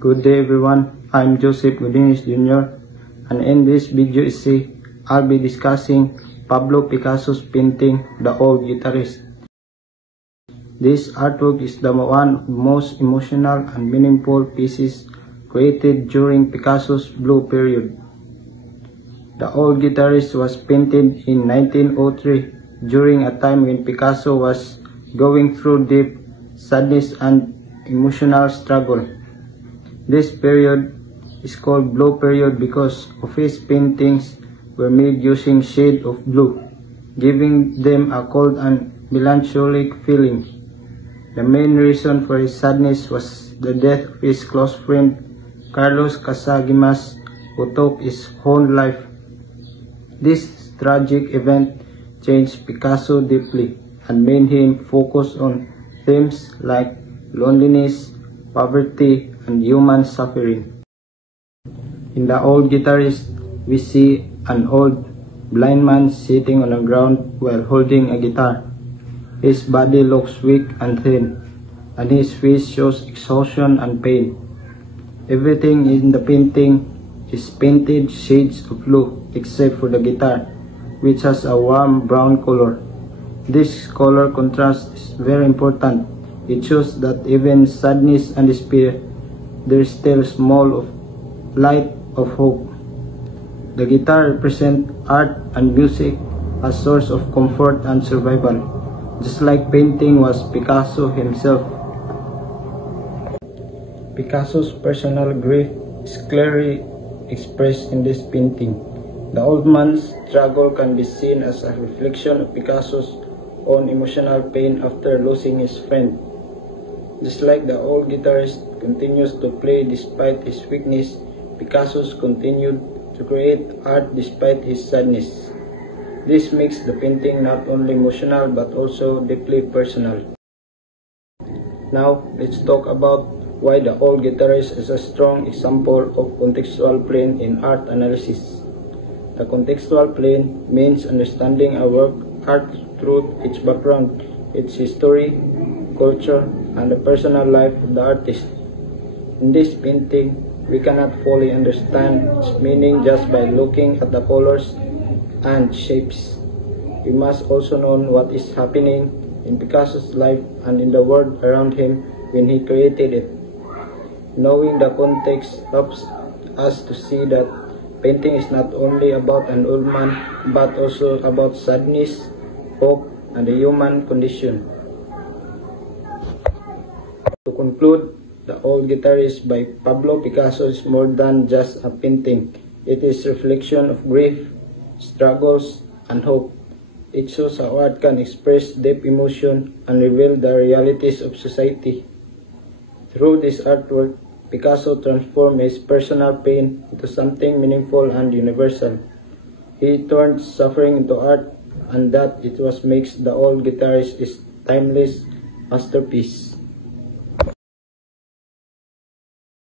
Good day everyone, I'm Joseph Godinez Jr. and in this video essay, I'll be discussing Pablo Picasso's painting, The Old Guitarist. This artwork is the one of the most emotional and meaningful pieces created during Picasso's Blue period. The Old Guitarist was painted in 1903 during a time when Picasso was going through deep sadness and emotional struggle. This period is called Blue period because of his paintings were made using shade of blue, giving them a cold and melancholic feeling. The main reason for his sadness was the death of his close friend Carlos Casagemas, who took his own life. This tragic event changed Picasso deeply and made him focus on themes like loneliness, poverty, and human suffering. In The Old Guitarist, we see an old blind man sitting on the ground while holding a guitar. His body looks weak and thin, and his face shows exhaustion and pain. Everything in the painting is painted shades of blue except for the guitar, which has a warm brown color. This color contrast is very important. It shows that even sadness and despair, there is still small of light of hope. The guitar represents art and music as source of comfort and survival, just like painting was Picasso himself. Picasso's personal grief is clearly expressed in this painting. The old man's struggle can be seen as a reflection of Picasso's own emotional pain after losing his friend. Just like the old guitarist continues to play despite his weakness, Picasso continued to create art despite his sadness. This makes the painting not only emotional but also deeply personal. Now, let's talk about why The Old Guitarist is a strong example of contextual plane in art analysis. The contextual plane means understanding a work art through its background, its history, culture, and the personal life of the artist. In this painting, we cannot fully understand its meaning just by looking at the colors and shapes. We must also know what is happening in Picasso's life and in the world around him when he created it. Knowing the context helps us to see that painting is not only about an old man but also about sadness, hope, and the human condition. To conclude, The Old Guitarist by Pablo Picasso is more than just a painting. It is a reflection of grief, struggles, and hope. It shows how art can express deep emotion and reveal the realities of society. Through this artwork, Picasso transformed his personal pain into something meaningful and universal. He turned suffering into art, and that it was makes The Old Guitarist is timeless masterpiece.